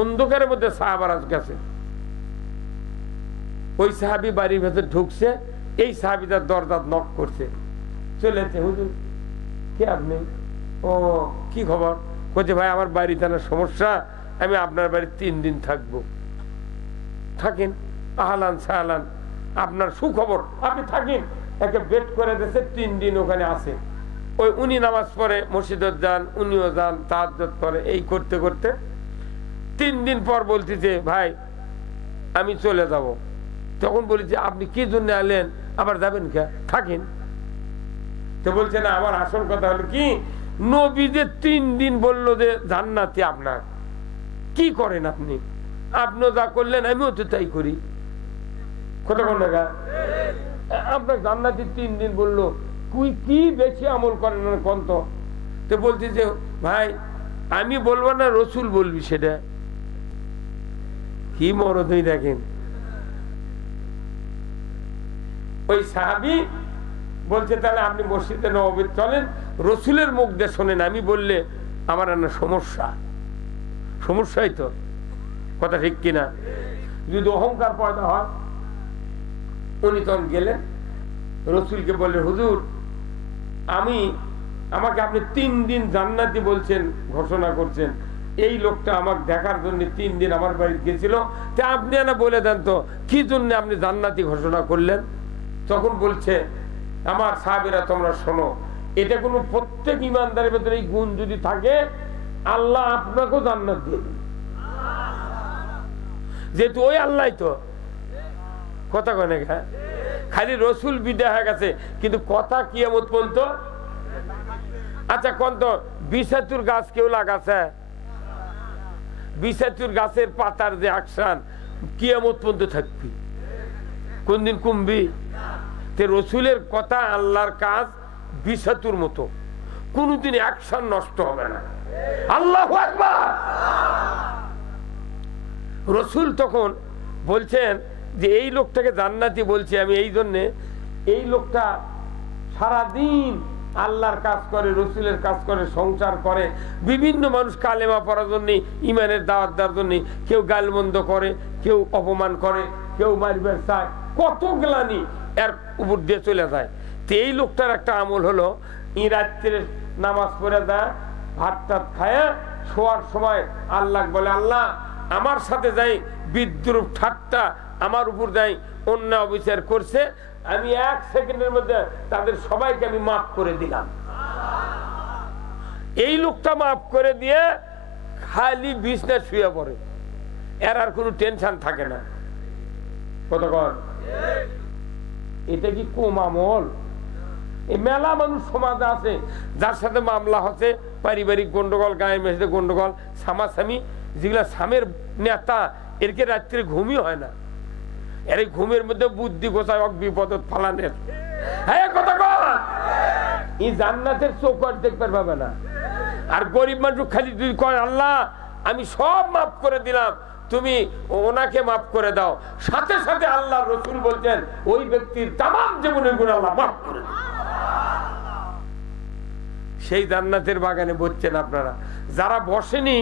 অন্ধকারের মধ্যে সাহাবারা গেছে। ওই সাহাবি বাড়ির ভেতর ঢুকছে, এই সাহাবিটার দরজা নক করছে, চলেছে, হুজুর কে আপনি? ও কি খবর? বলছে ভাই আমার বাড়িতে না সমস্যা, আমি আপনার বাড়ি 3 দিন থাকবো। থাকেন, আহলান সাহলান, আপনার সুখবর, আপনি থাকেন। একে বেড করে দিয়েছে, 3 দিন ওখানে আছে। ওই উনি নামাজ পড়ে, মসজিদে যান, উনিও যান, তাহাজ্জুদ করে, এই করতে করতে 3 দিন পর বলতেছে ভাই আমি চলে যাব। তখন বলি যে আপনি কি জন্য এলেন, আবার যাবেন কে? থাকেন। তো বলছে না, আমার আসল কথা হলো কি, নবী যে 3 দিন বললো যে জান্নাতি আপনার, কি করেন আপনি? আপনিও যা করলেন আমিও তো তাই করি। কথা কোন জায়গা? আপনার জান্নাতি 3 দিন বললো, কি বেশি আমল করেন কোন? তো বলছি যে ভাই আমি বলবো না, রসুল বলবি। সেটা কি মরদ দেখেন। ওই সাহাবী বলছে তাহলে আপনি মসজিদে নববী চলেন, রসুলের মুখ দিয়ে শোনেন, আমি বললে আমার না সমস্যাই তো। কথা ঠিক কিনা? যদি অহংকার পয়দা হয়, উনি তখন গেলেন রসুলকে বললেন হুজুর আমাকে আপনি 3 দিন জান্নাতি বলছেন, ঘোষণা করছেন, এই লোকটা আমাকে দেখার জন্য 3 দিন আমার বাড়িতে গেছিল, তা আপনি না বলে দেন তো কি জন্য আপনি জান্নাতি ঘোষণা করলেন? তখন বলছে আমার সাহাবীরা তোমরা শোনো, এটা কোনো প্রত্যেক ইমানদারের ভেতরে এই গুণ যদি থাকে আল্লাহ আপনাকেও জান্নাত দিয়ে দিবে, যেহেতু ওই আল্লাহ তো। কথা কয় না? খালি রসুল বিদায় হয়ে গেছে, কিন্তু কথা কিয়ামত পর্যন্ত। আচ্ছা কোন তো ২৭ গাছ কেউ লাগাছে, ২৭ গাছের পাতার যে আকশান কিয়ামত পর্যন্ত থাকবি, কোন দিন কমবি? তে রসুলের কথা আল্লাহর কাজ ২৭ মতো, কোনদিন অ্যাকশন নষ্ট হবে না। আল্লাহু আকবার। রসুল তখন বলছেন যে এই লোকটাকে জান্নাতি বলছি আমি এই জন্যে, এই লোকটা সারাদিন আল্লাহর কাজ করে, রসুলের কাজ করে, সংসার করে, বিভিন্ন মানুষ কালেমা পড়ার জন্য, ইমানের দাওয়াত দেওয়ার জন্য, কেউ গালমন্দ করে, কেউ অপমান করে, কেউ মারবার চায়, কত গ্লানি এর উপর দিয়ে চলে যায়। তো এই লোকটার একটা আমল হলো রাত্রে নামাজ পড়ে দেয়, ভাত টাত খায়, শোয়ার সময় আল্লাহ বলে আল্লাহ আমার সাথে যাই বিদ্রুপ ঠাট্টা আমার উপর যাই অন্যায় অবিচার করছে, আমি 1 সেকেন্ডের মধ্যে তাদের সবাইকে আমি মাফ করে দিলাম। এই লোকটা মাফ করে দিয়ে খালি বিছনায় শুয়ে পড়ে, এর আর কোনো টেনশন থাকে না। কতক্ষণ? এটা কি কম আমল? এই মেলা মানুষ সমাজে আছে যার সাথে মামলা হচ্ছে, পারিবারিক গন্ডগোল, গায়ের মেঝেতে গন্ডগোল, সামাসামি, যেগুলা স্বামীর নেতা, এরকে রাত্রে ঘুমই হয় না, এর ঘুমের মধ্যে বুদ্ধি গোছায় বিপদ ফালানের। হ্যাঁ কথা কর, এই জান্নাতের চৌকাট দেখতে পাবে না। আর গরিব মানুষ খালি যদি কয় আল্লাহ আমি সব মাফ করে দিলাম, তুমি ওনাকে মাফ করে দাও, সাথে সাথে আল্লাহ রসুল বলছেন ওই ব্যক্তির তামাম জীবনের গুণ আল্লাহ মাফ করে দেন। সেই জান্নাতের বাগানে বসছেন আপনারা, যারা বসেনি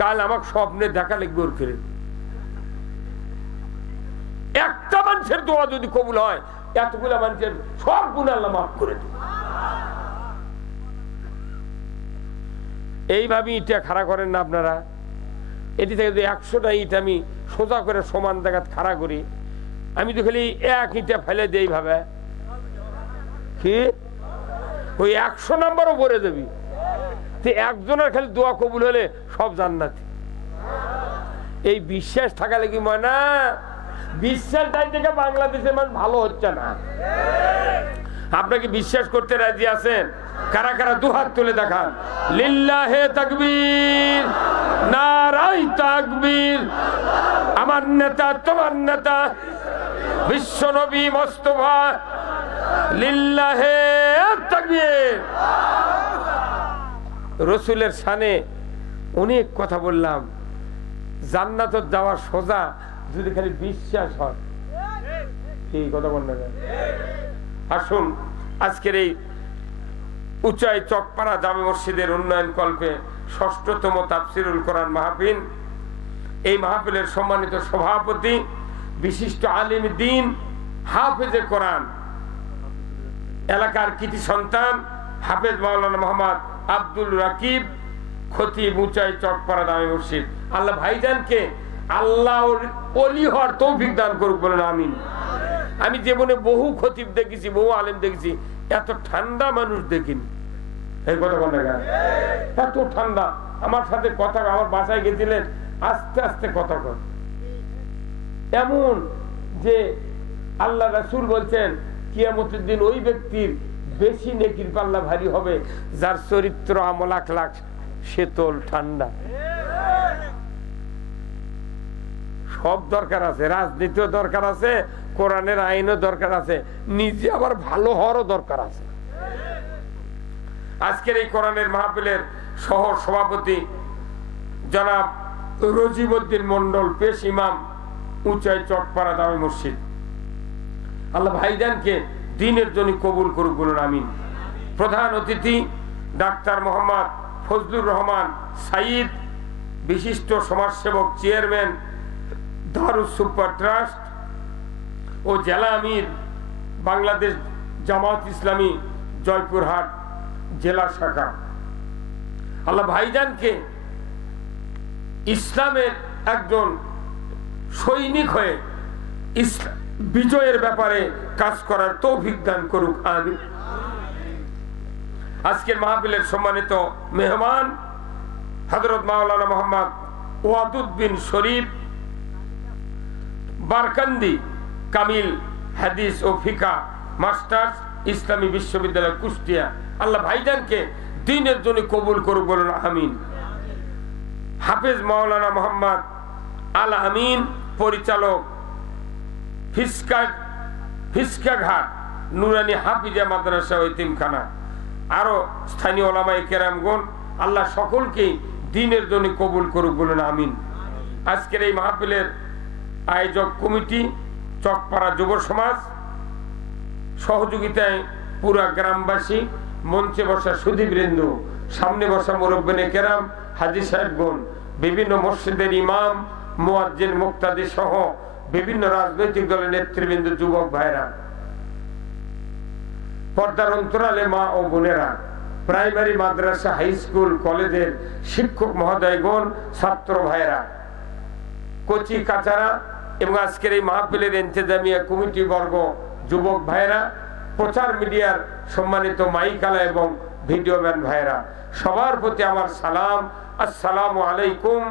কাল আমাকে স্বপ্নে দেখা লিখবে ওর ফিরে। একটা মানুষের দোয়া যদি কবুল হয়, এতগুলা মানুষের সব গুণ আল্লাহ মাফ করে দেন। এইভাবে ইটা খাড়া করেন না আপনারা। এটি থেকে যদি 100টা ইট আমি সোজা করে সমান জায়গা খাড়া করি, আমি তো খালি 1 ইটা ফেলে দিই ভাবে কি ওই 100 নাম্বারও ভরে দেবি। একজনের খালি দোয়া কবুল হলে সব জান্নাতি। এই বিশ্বাস থাকা লাগি ময়না, বিশ্বাস তাই থেকে বাংলাদেশের মানুষ ভালো হচ্ছে না। আপনাকে বিশ্বাস করতে রাজি আছেন? কারা কারা দুহাত তুলে দেখান। লিল্লাহে তাকবীর, নারায়ে তাকবীর। আমার নেতা তোমার নেতা বিশ্ব নবী মুস্তাফা, লিল্লাহে তাকবীর। রসুলের শানে অনেক কথা বললাম, জান্নাত যাওয়ার সোজা যদি খালি বিশ্বাস হয়। এই কথা বল না। আসুন আজকের এই উচাই চকপাড়া জামে মসজিদের উন্নয়ন কল্পে ৬ষ্ঠতম তাফসিরুল কোরআন মাহফিল এই মাহফিলের সম্মানিত সভাপতি বিশিষ্ট আলিম দ্বীন হাফেজে কোরআন এলাকার কৃতি সন্তান হাফেজ মাওলানা মোহাম্মদ আব্দুল রাকিব খতিব উচাই চকপাড়া দামি মসজিদ। আল্লাহ ভাইজানকে আল্লাহর ওলি হওয়ার তৌফিক দান করুক, বলেন আমিন। আমি জীবনে বহু খতিব দেখেছি, বহু আলেম দেখেছি, এত ঠান্ডা মানুষ দেখিনি। এই কথা বলে এত ঠান্ডা। আমার সাথে কথা, আমার বাসায় গেছিলেন, আস্তে আস্তে কথা কর, এমন যে আল্লাহ রাসূল বলছেন কিয়ামতের দিন ওই ব্যক্তির বেশি নেকির পাল্লা ভারী হবে যার চরিত্র আমল আখলাক শীতল ঠান্ডা। সব দরকার আছে, রাজনীতিও দরকার আছে, কোরআনের আইনও দরকার আছে, নিজে আবার ভালো হওয়ারও দরকার আছে। আজকের এই কোরআনের মাহফিলের সহ সভাপতি জনাব রজিবউদ্দিন মন্ডল, পেশ ইমাম, উচাই চকপাড়া দামি মসজিদ। আল্লাহ ভাইজানকে দ্বীনের জন্য কবুল করুক, বলুন আমিন। প্রধান অতিথি ডাক্তার মোহাম্মদ ফজলুর রহমান সাইদ, বিশিষ্ট সমাজসেবক, চেয়ারম্যান দারুস সুপার ট্রাস্ট ও জেলা আমির বাংলাদেশ জামাত ইসলামী জয়পুরহাট জেলা শাখা। আল্লাহ ভাইজানকে ইসলামের একজন সৈনিক হয়ে বিজয়ের ব্যাপারে কাজ করার তৌফিক দান করুক, আমিন। আজকের মাহফিলের সম্মানিত মেহমান হযরত মাওলানা মোহাম্মদ ওয়াদুদ বিন শরীফ বারকান্দি, কামিল হাদিস ও ফিকা মাস্টার্স, ইসলামী বিশ্ববিদ্যালয় কুষ্টিয়া। আল্লাহ ভাইজানকে দ্বীনের জন্য কবুল করুক, বলুন আমিন। হাফেজ মাওলানা মোহাম্মদ আল আমিন, পরিচালক, ফিসকাঘাট নুরানি হাফিজা মাদ্রাসা ও এতিমখানা। আরো স্থানীয় ওলামায়ে কেরামগণ, আল্লাহ সকলকে দ্বীনের জন্য কবুল করুক, বলুন আমিন। আজকের এই মাহফিলের আয়োজক কমিটি চকপাড়া যুব সমাজ, সহযোগিতায় পুরা গ্রামবাসী, মঞ্চে বসা সুধীবৃন্দ, সামনে বসা মুরব্বিনে কেরাম, হাজী সাহেবগণ, বিভিন্ন মসজিদের ইমাম, মুয়াজ্জিন, মুক্তাদি সহ বিভিন্ন রাজনৈতিক দলের নেতৃবৃন্দ, যুবক ভাইরা, পর্দার অন্তরালে মা ও বোনেরা, প্রাইমারি, মাদ্রাসা, হাই স্কুল, কলেজের শিক্ষক মহোদয়গণ, ছাত্র ভাইরা, কচি কাচারা এবং আজকের এই মাহফিলের ইন্তেজামিয়া কমিটি বর্গ, যুবক ভাইরা, প্রচার মিডিয়ার সম্মানিত মাইকালা এবং ভিডিও ম্যান ভাইরা, সবার প্রতি আমার সালাম। আসসালামু আলাইকুম।